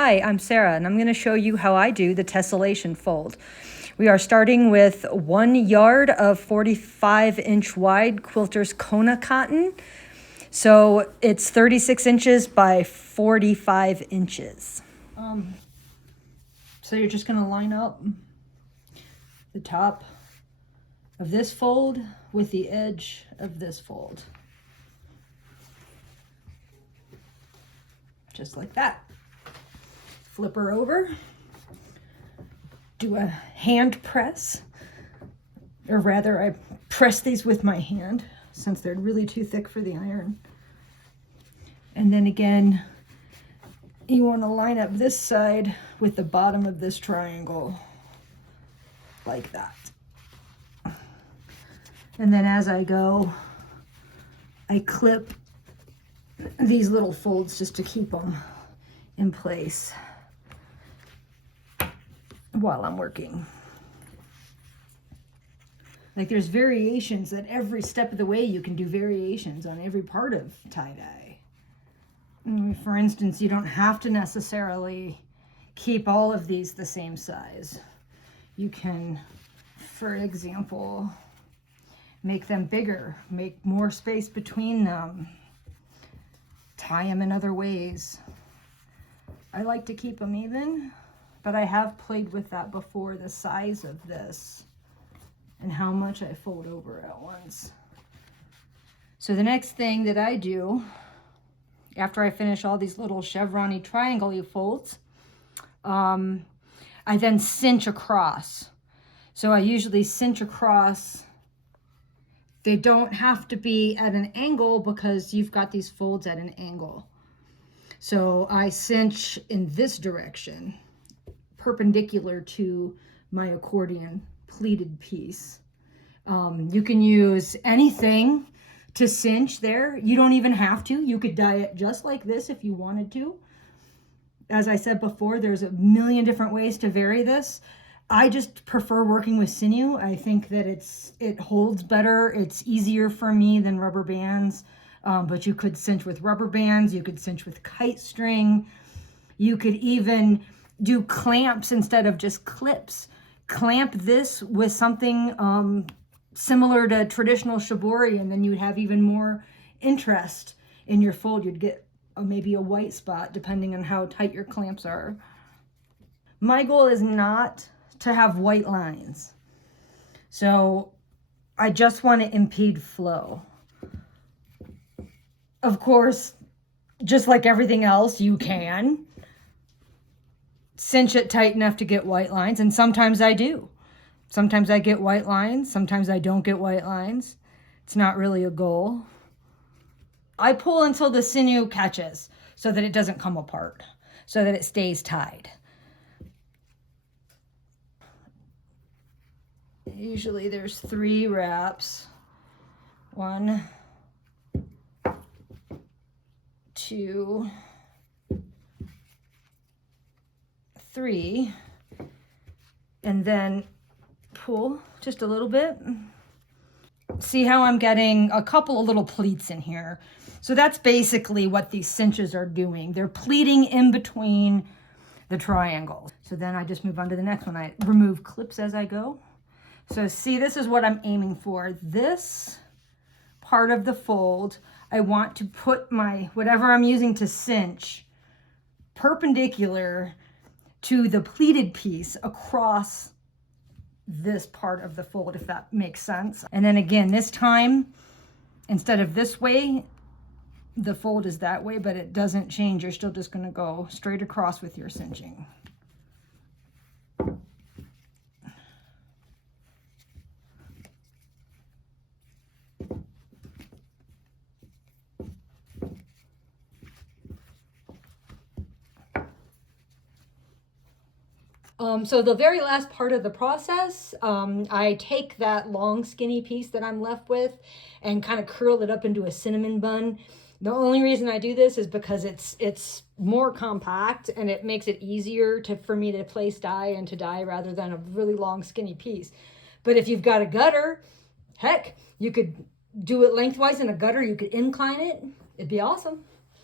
Hi, I'm Sarah, and I'm going to show you how I do the tessellation fold. We are starting with 1 yard of 45-inch wide quilter's Kona cotton. So it's 36 inches by 45 inches. So you're just going to line up the top of this fold with the edge of this fold. Just like that. Flip her over, do a hand press, or rather I press these with my hand since they're really too thick for the iron. And then again, you want to line up this side with the bottom of this triangle, like that. And then as I go, I clip these little folds just to keep them in place while I'm working. Like there's variations at every step of the way. You can do variations on every part of tie-dye. For instance, you don't have to necessarily keep all of these the same size. You can, for example, make them bigger, make more space between them, tie them in other ways. I like to keep them even, but I have played with that before, the size of this and how much I fold over at once. So the next thing that I do after I finish all these little chevron-y triangle-y folds, I then cinch across. So I usually cinch across. They don't have to be at an angle because you've got these folds at an angle. So I cinch in this direction, perpendicular to my accordion pleated piece. You can use anything to cinch there. You don't even have to. You could dye it just like this if you wanted to. As I said before, there's a million different ways to vary this. I just prefer working with sinew. I think that it holds better. It's easier for me than rubber bands. But you could cinch with rubber bands. You could cinch with kite string. You could even do clamps instead of just clips. Clamp this with something similar to traditional shibori, and then you'd have even more interest in your fold. You'd get maybe a white spot depending on how tight your clamps are. My goal is not to have white lines. So I just want to impede flow. Of course, just like everything else, you can cinch it tight enough to get white lines, and sometimes I do. Sometimes I get white lines, sometimes I don't get white lines. It's not really a goal. I pull until the sinew catches so that it doesn't come apart, so that it stays tied. Usually there's 3 wraps. 1, 2, 3, and then pull just a little bit. See how I'm getting a couple of little pleats in here? So that's basically what these cinches are doing. They're pleating in between the triangles. So then I just move on to the next one. I remove clips as I go. So see, this is what I'm aiming for. This part of the fold, I want to put my, whatever I'm using to cinch, perpendicular to the pleated piece across this part of the fold, if that makes sense. And then again, this time, instead of this way, the fold is that way, but it doesn't change. You're still just gonna go straight across with your cinching. So the very last part of the process, I take that long skinny piece that I'm left with and kind of curl it up into a cinnamon bun. The only reason I do this is because it's more compact and it makes it easier for me to place dye and to dye rather than a really long skinny piece. But if you've got a gutter, heck, you could do it lengthwise in a gutter. You could incline it. It'd be awesome.